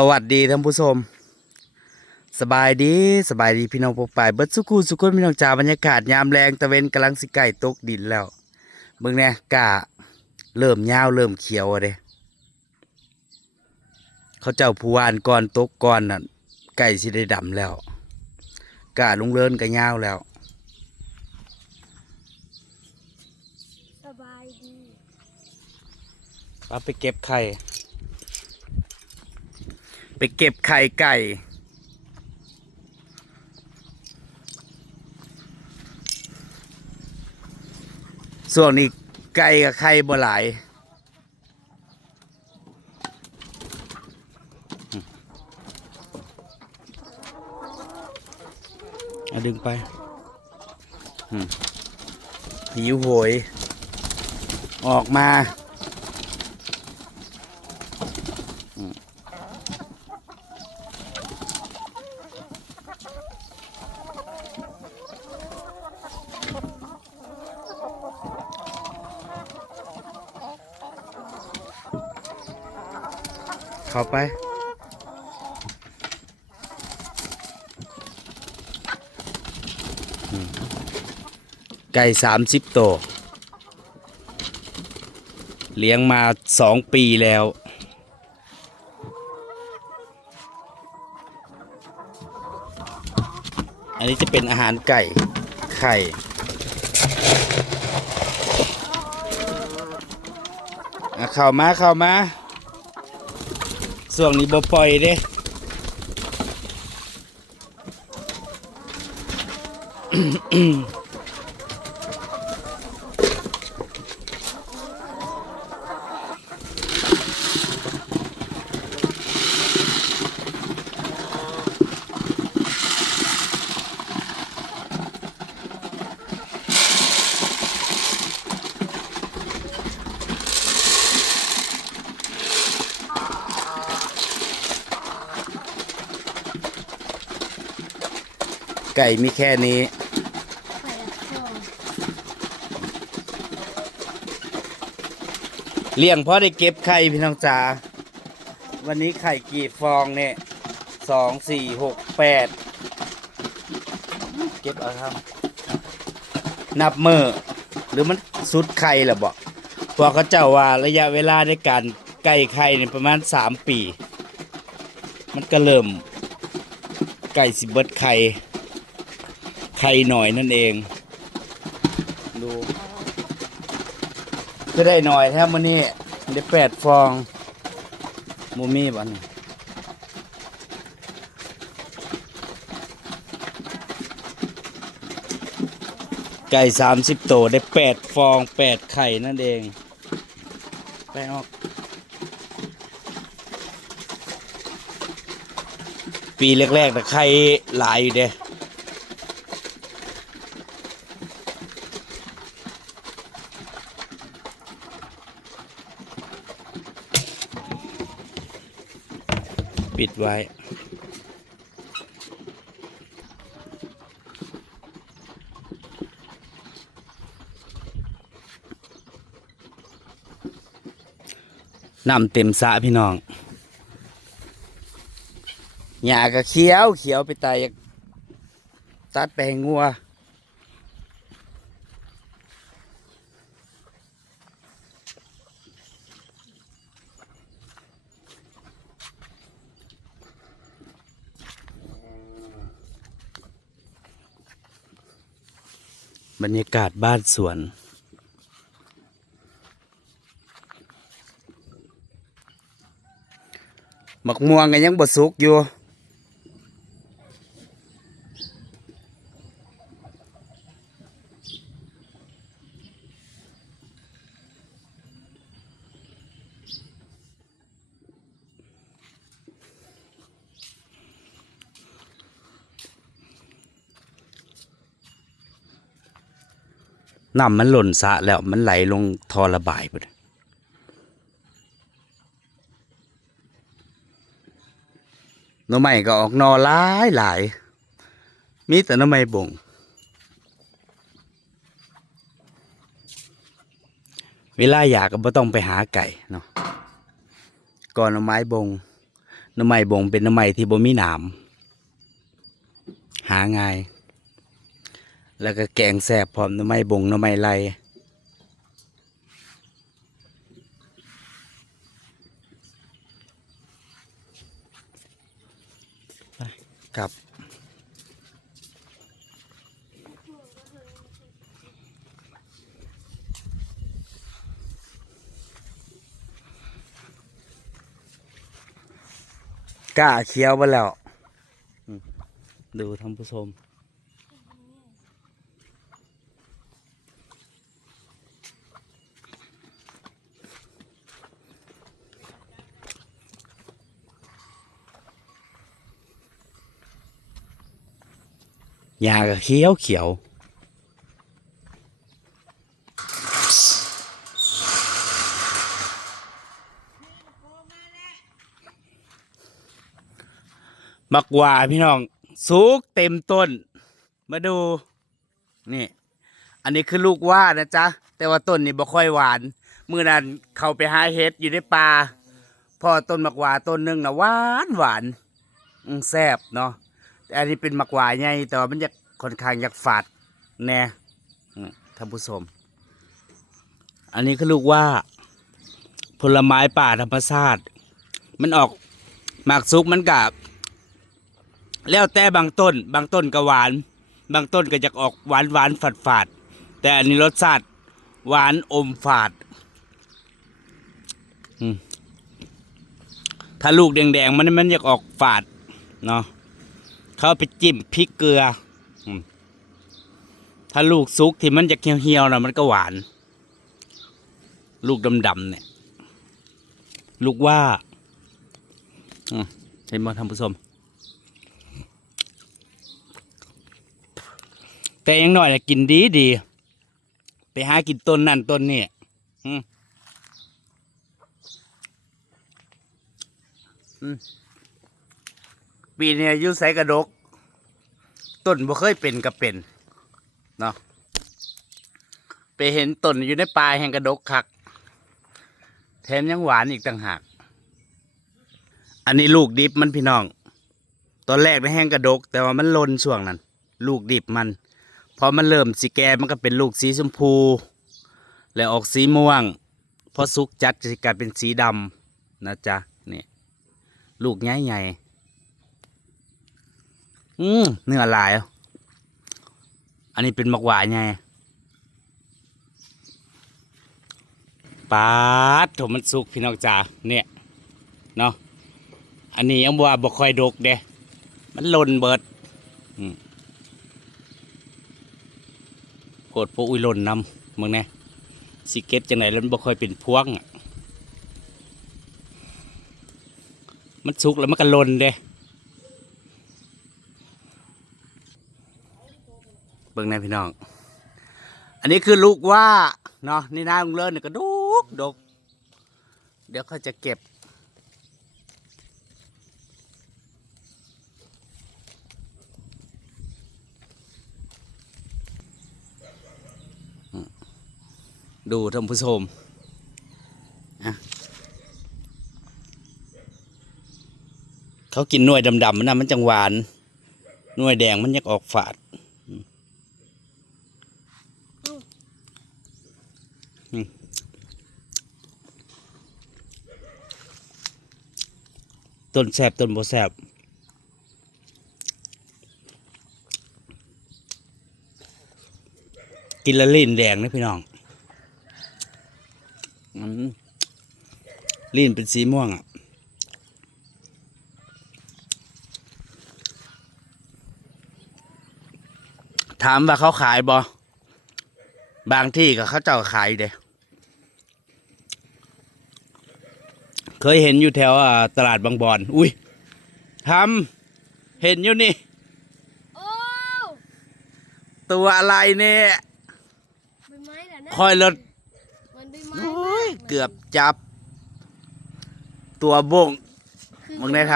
สวัสดีท่านผู้ชม สบายดีสบายดีพี่น้องปกปายเบิดสุกูสุกุนพี่น้องจ่าบรรยากาศยามแรงตะเวนกำลังสิไก่ตกดินแล้วเบิ่งเนี่ยกาเริ่มยาวเริ่มเขียวอะเด้เขาเจ้าผู้วานก่อนตกก่อนน่ะไก่สิได้ดำแล้วกาลุงเลินก็ยาวแล้วสบายดีเอาไปเก็บไข่ ไปเก็บไข่ไก่ ส่วนนี้ไก่กับไข่บ่หลายเอาดึงไปอืมหิวโหย ออกมา เข้าไป ไก่สามสิบตัว เลี้ยงมาสองปีแล้วอันนี้จะเป็นอาหารไก่ไข่ เข้ามาเข้ามา ส่วงนี้บ่ปล่อยเด้ ไก่มีแค่นี้ ไข่ฟองเลี้ยงเพราะได้เก็บไข่พี่น้องจ๋าวันนี้ไข่กี่ฟองเนี่ยสองสี่หกแปดเก็บเอาครับ นับมือหรือมันสุดไข่หรอบอกพวกเขาเจ้าว่าระยะเวลาในการไก่ไข่เนี่ยประมาณสามปี มันก็เริ่มไก่สิบเบิดไข่ ไข่หน่อยนั่นเอง ดูก็ได้หน่อยแทบมันนี่ได้แปดฟองมูมี่บันไก่สามสิบโตวได้แปดฟองแปดไข่นั่นเอง ไปออก ปีแรกๆแต่ไข่หลายอยู่เด้ ไว้ น้ำเต็มสระพี่น้องหญ้าก็เขียวเขียวไปตายอยากตัดไปให้งัว บรรยากาศบ้านสวน มักม่วงก็ยังบดสุกอยู่ น้ำมันหล่นสะแล้วมันไหลลงทอระบายไปเลยหน่อไม้ก็ออกนอหลายหลาย มีแต่หน่อไม้บ่ง เวลาอยากก็บ่ต้องไปหาไก่เนาะก่อนน่อไม้บงน้ำไม้บงเป็นน้ำไม้ที่บ่มีหนามหาง่าย แล้วก็แกงแสบพร้อมน้ำไม้บงน้ำไม้ไรไปกลับ กล้าเคี้ยวไปแล้ว ดูท่านผู้ชม ยาก็เขียวเขียวบักว่าพี่น้องสุกเต็มต้น มาดู นี่ อันนี้คือลูกว่านะจ๊ะ แต่ว่าต้นนี่บ่ค่อยหวาน มื่อนั้นเขาไปหาเห็ดอยู่ในป่าพอต้นมักหวาต้นหนึ่งนะหวานหวานแซ่บเนาะ อันนี้เป็นมักหวาใหญ่แต่ว่ามันจะค่อนข้างอยากฝาดแน่ท่านผู้ชม อันนี้คือลูกว่า ผลไม้ป่าธรรมชาติ มันออกหมากซุกมันกับแล้วแต่บางต้น บางต้นก็หวาน บางต้นก็จะออกหวานหวานฝาดฝาดแต่อันนี้รสชาติหวานอมฝาดถ้าลูกแดงๆมันมันอยากออกฝาดเนาะ เขาไปจิ้มพริกเกลือ ถ้าลูกซุกที่มันจะเหี่ยวๆนะมันก็หวาน ลูกดำๆเนี่ย ลูกว่าเห็นไหมท่านผู้ชมแต่ยังหน้อยนะกินดีดี ไปหากินต้นนั่นต้นนี่อืมอืม ปีนี้อายุใสกระดก ต้นบ่เคยเป็นก็เป็นเนาะไปเห็นต้นอยู่ในป่าแห่งกระดกคัก แถมยังหวานอีกต่างหาก อันนี้ลูกดิบมันพี่น้อง ตอนแรกในแห้งกระดก แต่ว่ามันลนช่วงนั้น ลูกดิบมัน พอมันเริ่มสีแกมันก็เป็นลูกสีชมพู แล้วออกสีม่วง พอสุกจัดจะกลายเป็นสีดำนะจ๊ะนี่ลูกใหญ่ใหญ่ๆ อืมเนื้อลายอันนี้เป็นมักหวานไงปาดโถมันสุกพี่น้องจ๋าเนี่ยเนาะอันนี้ยังบว่าบ่ค่อยดกเด้มันหล่นเบิดโกดพวกอุ้ยล่นนำมึงแน่สิเก็ตจังไหนแล้วมันบ่ค่อยเป็นพวงมันสุกแล้วมันก็หล่นเด้ บิ่งน่พี่น้อง อันนี้คือลูกว่าเนาะนี่นาลุงเลิศเนี่ยก็ดกดก เดี๋ยวเขาจะเก็บ ดูท่านผู้ชมอะเขากินหน่วยดำๆนนะมันจังหวาน หน่วยแดงมันยังออกฝาดอืมอืม ต้นแสบต้นบ่แสบกินละลิ้นแดงนะพี่น้องอืมลิ้นเป็นสีม่วงอะถามว่าเขาขายบอบางที่ก็เขาเจ้าขายเด้ เคยเห็นอยู่แถวอ่าตลาดบางบอน อุ้ยทำเห็นอยู่นี่โอ้ตัวอะไรเนี่ยใบไม้เหรอนะคอยรถมันใบไม้โอ้ยมากเกือบจับ ตัวบงคือมึงได้ท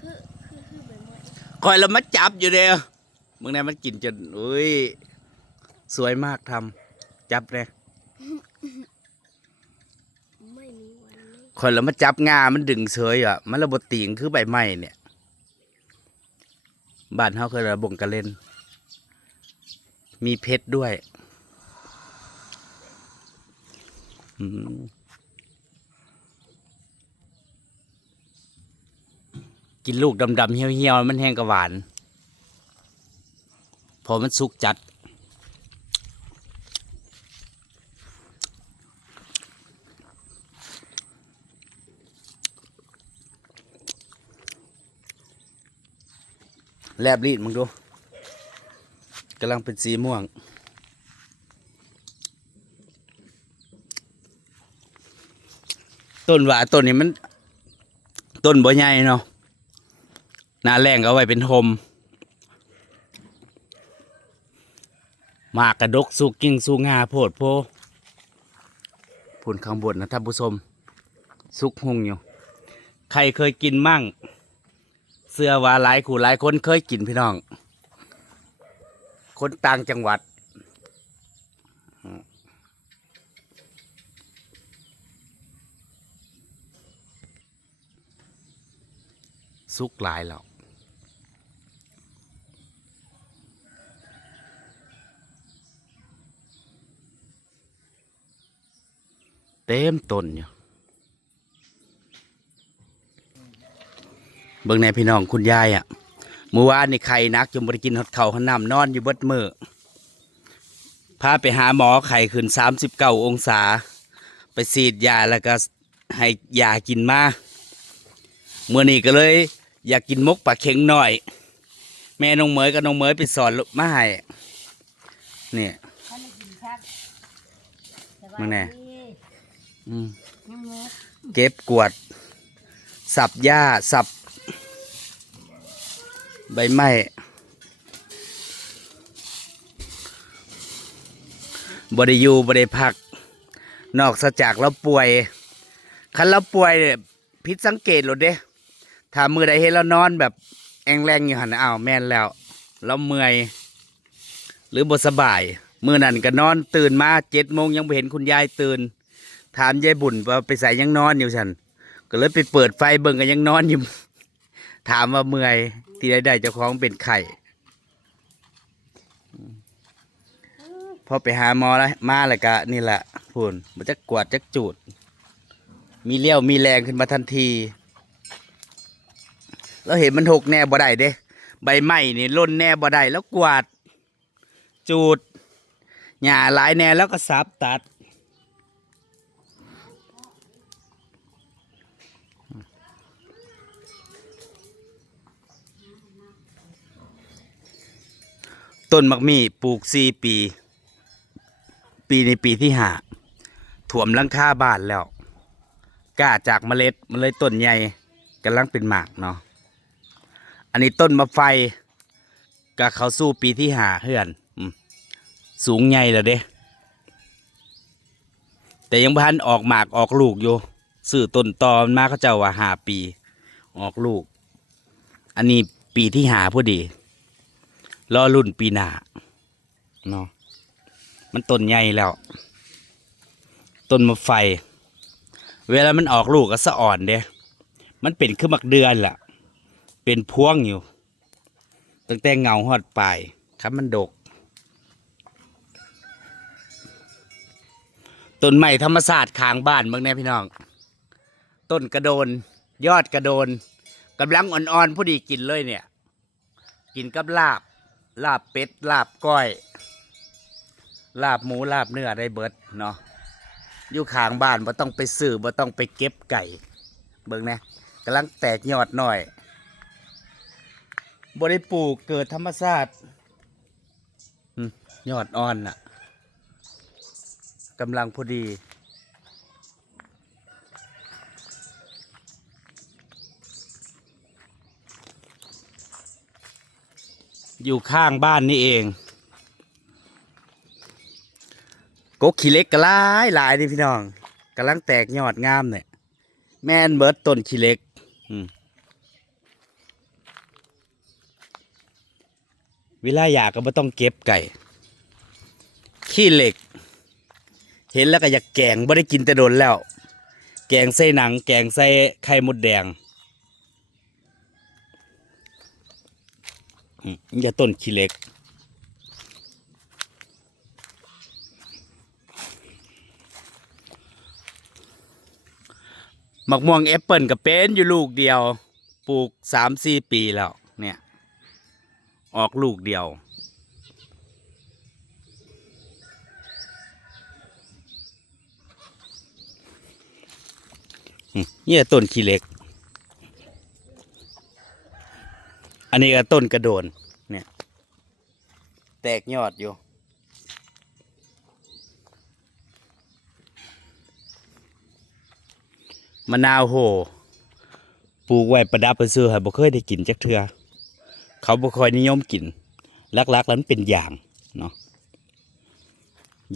คือคือคือใบไม้ำคอยแล้วมาจับอยู่เดียวมึงได้มันกินจนอุ้ย สวยมากทำจับเลย คนแล้วมาจับงา มันดึงเฉยอะ มันระบบติงคือใบไม้เนี่ย บ้านเฮาเคยระบงกระเล่น มีเพชรด้วย อืมกินลูกดำๆเหี่ยวๆมันแห้งกระหวาน พอมันสุกจัด แลบลีดมึงดูกำลังเป็นสีม่วง ต้นหว่าต้นนี้มัน ต้นบ่ใหญ่เนาะหน้าแรงก็เอาไว้เป็นโฮมหมากกระดกสูกิ่งสูงาโพดโพพูนข้างบนนะท่านผู้ชม สุกหงอยู่ ใครเคยกินมั่ง เสื้อว่าหลายขู่หลายคนเคยกินพี่น้อง คนต่างจังหวัดสุกหลายแล้วเต็มต้นอยู่ เบิ่งในพี่น้องคุณยายอะเมื่อวานนี่ไข่นักจนบริกินฮอดเข่าวหนำนอนอยู่เบิดมือพาไปหาหมอไข่ขึ้นสามสิบเก้าองศา ไปฉีดยาแล้วก็ให้ยากินมาเมื่อนี้ก็เลย อยากกินมกปลาเข็งหน่อย แม่น้องเหมยกับน้องเหมยไปสอนมาให้เนี่ยมึงแน่เก็บกวด สับหญ้าสับ ใบไม้บริยูบริพัก นอกจากเราป่วย คันเราป่วยเนี่ยพิษสังเกตหรอเด้ถ้ามือใดเห็นเรานอนแบบแองแรงอยู่หันอ้าวแม่นแล้ว เราเมื่อย หรือบสบาย มือนั่นก็นอนตื่นมาเจ็ดโมงยังไม่เห็นคุณยายตื่น ถามยายบุญว่าไปใส่ยังนอนอยู่ฉัน ก็เลยไปเปิดไฟเบิ่งก็ยังนอนอยู่ ถามว่าเมื่อย ที่ได้ได้เจ้าของเป็นไข่พอไปหาหมอแล้วมาแล้วก็นี่แหละพูนมันจะกวาดจะจูด มีเลี้ยวมีแรงขึ้นมาทันทีแล้วเห็นมันหกแน่บ่ได้เด้ ใบไม้นี่ล่นแน่บ่ได้แล้วกวาด จูดหญ้าหลายแน่แล้วก็สับตัด ต้นมักมีปลูกสี่ปี ปีในปีที่ห้าถ่วมลังคาบ้านแล้วก้าจากเมล็ดมันเลยต้นใหญ่กำลังเป็นหมากเนาะอันนี้ต้นมะไฟก็เขาสู้ปีที่ห้าเฮือนสูงใหญ่แล้วเด้แต่ยังพันออกหมากออกลูกอยู่ซื้อต้นตอมันมาเขาเจ้าว่าหาปี ออกลูก อันนี้ปีที่หาพอดี รอรุ่นปีหน้าเนาะมันต้นใหญ่แล้ว ต้นมะไฟ เวลามันออกลูกก็สะอ่อนเด้มันเป็นขึ้นมักเดือนล่ะ เป็นพวงอยู่ ตั้งแต่เงาหอดปลายครับมันดก ต้นไม้ธรรมศาสตร์ขางบ้านเมืองแน่พี่น้อง ต้นกระโดน ยอดกระโดนกำลังอ่อนๆพอดีกินเลยเนี่ย กินกับลาบ ลาบเป็ด ลาบก้อย ลาบหมูลาบเนื้อได้เบิดเนาะอยู่ข้างบ้านบ่ต้องไปซื้อบ่ต้องไปเก็บไก่ เบิ่งนะกำลังแตกยอดหน่อยบ่ได้ปลูกเกิดธรรมชาติยอดอ่อนน่ะกำลังพอดี อยู่ข้างบ้านนี่เอง กกขี้เล็กก็หลายหลายนี่พี่น้องกำลังแตกยอดงามเนี่ยแม่นเบิดต้นขี้เล็กเวลาอยากก็ไม่ต้องเก็บไก่ ขี้เหล็ก เห็นแล้วก็อยากแกงไม่ได้กินแต่โดนแล้ว แกงใส่หนัง แกงใส่ไข่มดแดง ย่าต้นขี้เหล็ก มักม่วงแอปเปิลกับเป็นอยู่ลูกเดียว ปลูกสามสี่ปีแล้ว เนี่ย ออกลูกเดียวอืมนี่ยต้นขี้เหล็ก อันนี้ก็ต้นกระโดนเนี่ยแตกยอดอยู่ มะนาวโหปลูกไว้ประดับไปซื้อห้บ่เคยได้กินจักเทือ เขาบ่ค่อยนิยมกินลักๆแล้วมันเป็นอย่างเนาะ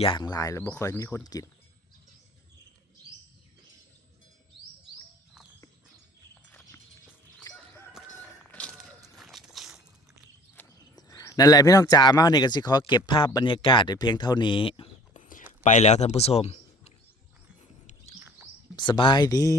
อย่างหลายแล้วบ่ค่อยมีคนกิน นั่นแหละพี่น้องจ๋ามาเนี่ยก็สิขอเก็บภาพบรรยากาศไว้เพียงเท่านี้ ไปแล้วท่านผู้ชม สบายดี